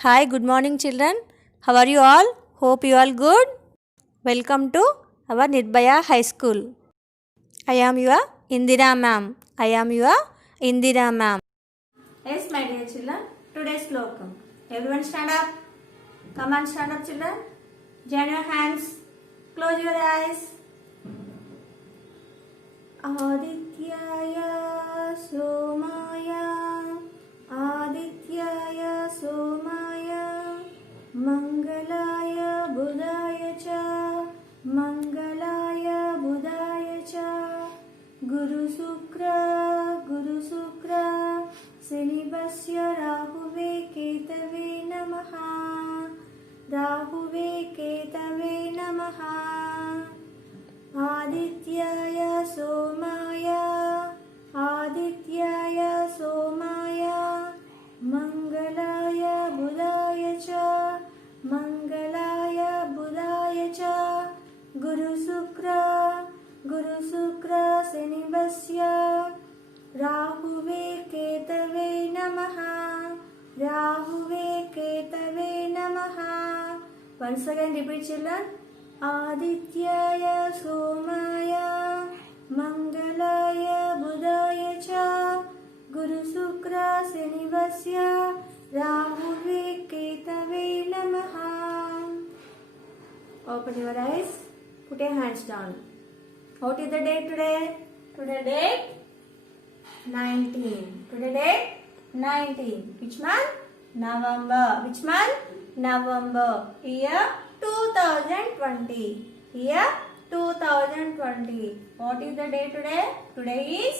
Hi, good morning, children. How are you all? Hope you all good. Welcome to our Nirbhaya High School. I am your Indira ma'am. I am your Indira ma'am. Yes, my dear children. Today's slokam. Everyone stand up. Come on, stand up, children. Join your hands. Close your eyes. Adityaya Somaya Adityaya Somaya Mangalaya Budaya Cha Mangalaya Budaya Cha Guru Sukra Sinibasya Rahuve Ketave Namaha Rahuve Ketave Namaha Adityaya Somaya Adityaya Somaya Mangalaya Budaya Cha Mangalaya Budaya Cha Guru Sukra Sinibasya Rahuve Ketave Namaha Rahuve Ketave Namaha. Once again repeat, children. Adityaya Somaya Mangalaya Budaya Cha Guru Sukra Sinivasya Rahuve Ketave Namaha. Open your eyes. Put your hands down. What is the date today? Today date 19. Today date 19. Which month? November. Which month? November. Year 2020. Year 2020. What is the day today? Today is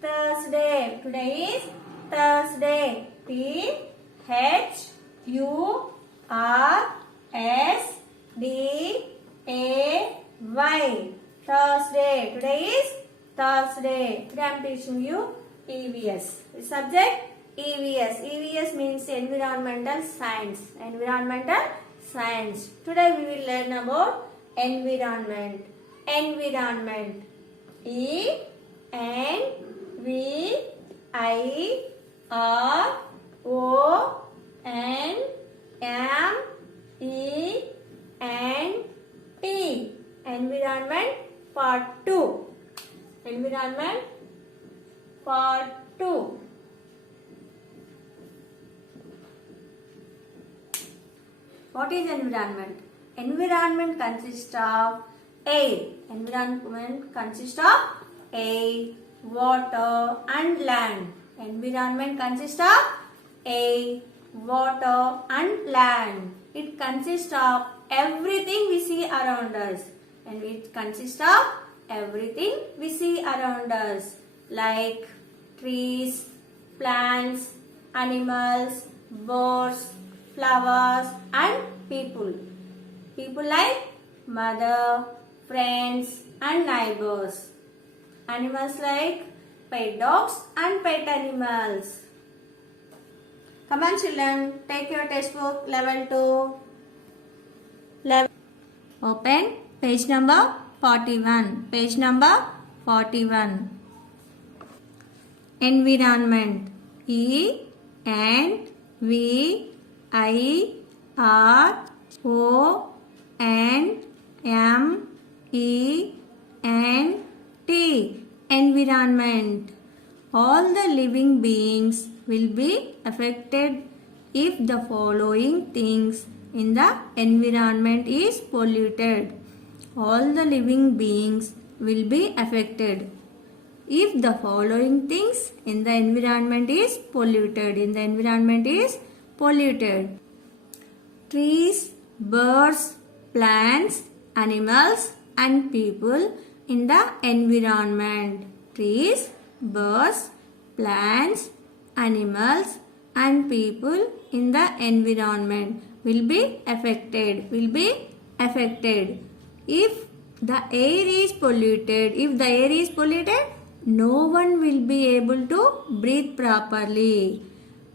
Thursday. Today is Thursday. Thursday. Thursday. Today is Thursday. Today I am teaching you EVS. The subject EVS. EVS means environmental science. Environmental science. Today we will learn about environment. Environment. E-N-V-I-R-O-N-M-E-N-T. Environment part 2. Environment part 2. What is environment? Environment consists of air. Environment consists of air, water and land. Environment consists of air, water and land. It consists of everything we see around us. And it consists of everything we see around us. Like trees, plants, animals, birds, flowers and people. People like mother, friends and neighbors. Animals like pet dogs and pet animals. Come on, children, take your textbook 11 to 11. Open page number 41. Page number 41. Environment. E-N-V-I-R-O-N-M-E-N-T. Environment. All the living beings will be affected if the following things in the environment is polluted. All the living beings will be affected if the following things in the environment is polluted. In the environment is polluted. Trees, birds, plants, animals and people in the environment. Trees, birds, plants, animals and people in the environment will be affected. If the air is polluted, no one will be able to breathe properly.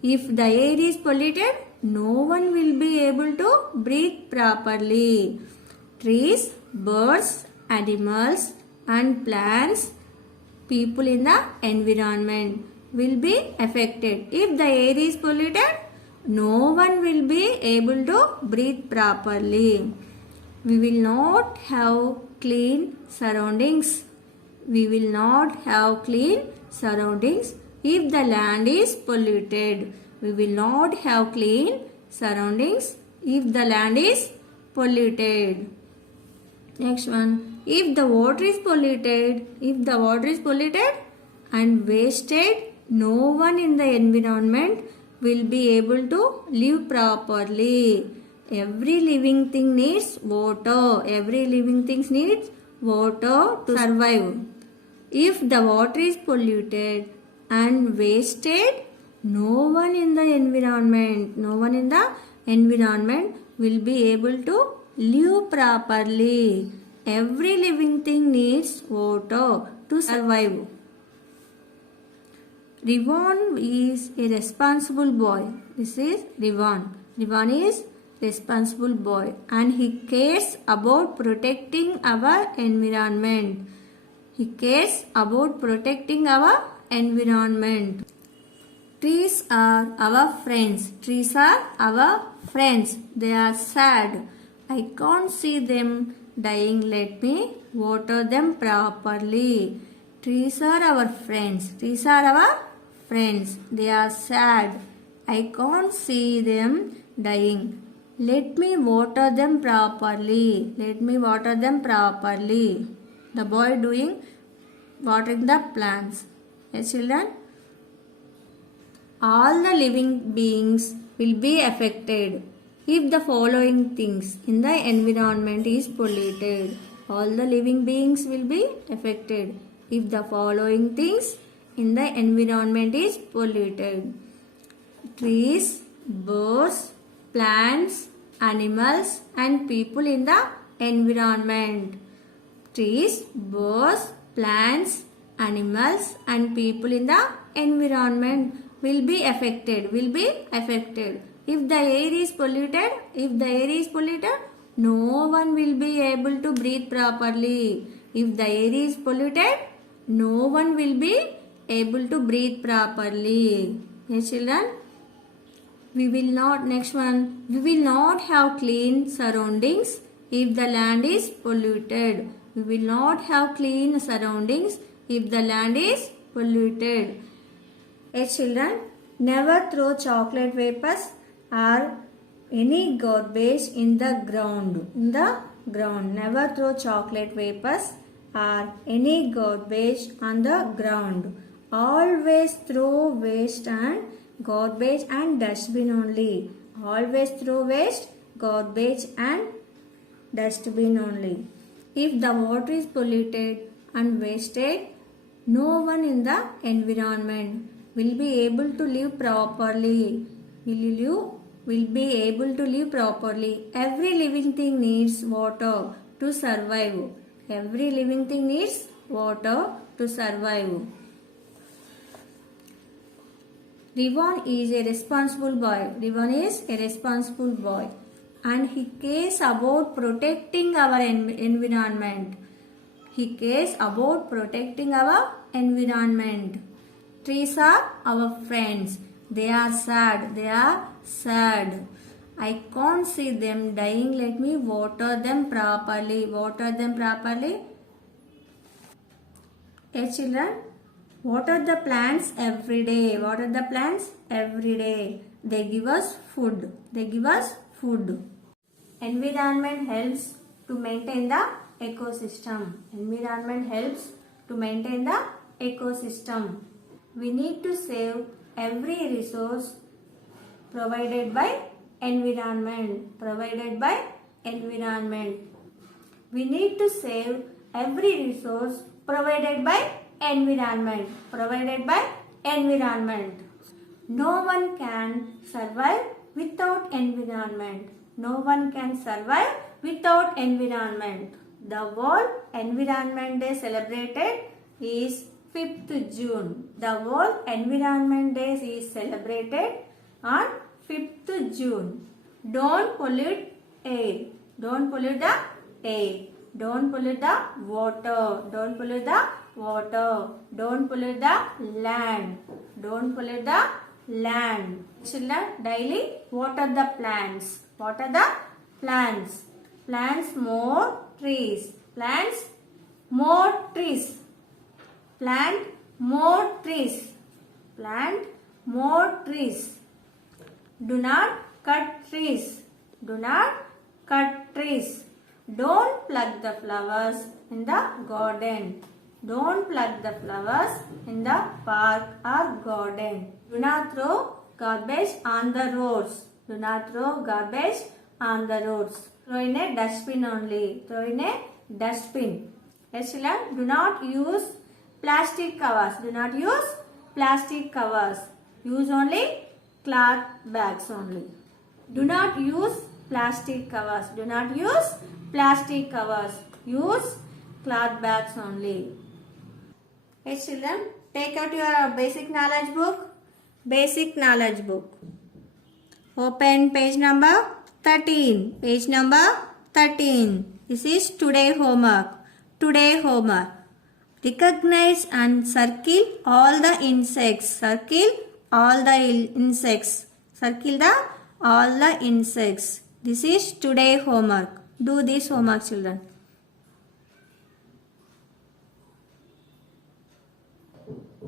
If the air is polluted, no one will be able to breathe properly. Trees, birds, animals and plants, people in the environment will be affected. If the air is polluted, no one will be able to breathe properly. We will not have clean surroundings. We will not have clean surroundings if the land is polluted. We will not have clean surroundings if the land is polluted. Next one, if the water is polluted, and wasted, no one in the environment will be able to live properly. Every living thing needs water. Every living thing needs water to survive. If the water is polluted and wasted, no one in the environment will be able to live properly. Every living thing needs water to survive. Rivan is a responsible boy. This is Rivan. Rivan is responsible boy and he cares about protecting our environment. He cares about protecting our environment. Trees are our friends. Trees are our friends. They are sad. I can't see them dying. Let me water them properly. Trees are our friends. Trees are our friends. They are sad. I can't see them dying. Let me water them properly. Let me water them properly. The boy watering the plants. Yes, children? All the living beings will be affected if the following things in the environment is polluted. All the living beings will be affected if the following things in the environment is polluted. Trees, birds, plants, animals and people in the environment. Trees, birds, plants, animals and people in the environment will be affected. If the air is polluted, no one will be able to breathe properly. If the air is polluted, no one will be able to breathe properly. Yes, children? We will not have clean surroundings if the land is polluted. We will not have clean surroundings if the land is polluted. Yes, children, never throw chocolate vapors or any garbage in the ground. Never throw chocolate vapors or any garbage on the ground. Always throw waste and garbage and dustbin only. Always throw waste, garbage and dustbin only. If the water is polluted and wasted, no one in the environment will be able to live properly. Will be able to live properly. Every living thing needs water to survive. Every living thing needs water to survive. Rivan is a responsible boy. And he cares about protecting our environment. Trees are our friends. They are sad. I can't see them dying. Let me water them properly. Yes, children. Water the plants every day. They give us food. Environment helps to maintain the ecosystem. We need to save every resource provided by environment. We need to save every resource provided by environment. No one can survive without environment. The World Environment Day celebrated is 5th June. The World Environment Day is celebrated on 5th June. Don't pollute air. Don't pollute the air. Don't pollute the water. Don't pollute the land. Don't pollute the land. Children, daily water the plants. Water the plants. Plants more trees. Plants more trees. Plant more trees. Plant more trees. Do not cut trees. Do not cut trees. Don't pluck the flowers in the garden. Don't pluck the flowers in the park or garden. Do not throw garbage on the roads. Do not throw garbage on the roads. Throw in a dustbin only. Throw in a dustbin. Yes, children, do not use plastic covers. Do not use plastic covers. Use only cloth bags only. Do not use plastic covers. Do not use plastic covers. Use cloth bags only. Yes, children, take out your basic knowledge book. Basic knowledge book. Open page number 13. Page number 13. This is today homework. Today homework. Recognize and circle all the insects. Circle all the insects. Circle the all the insects. This is today homework. Do this homework, children.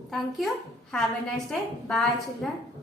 Thank you. Have a nice day. Bye, children.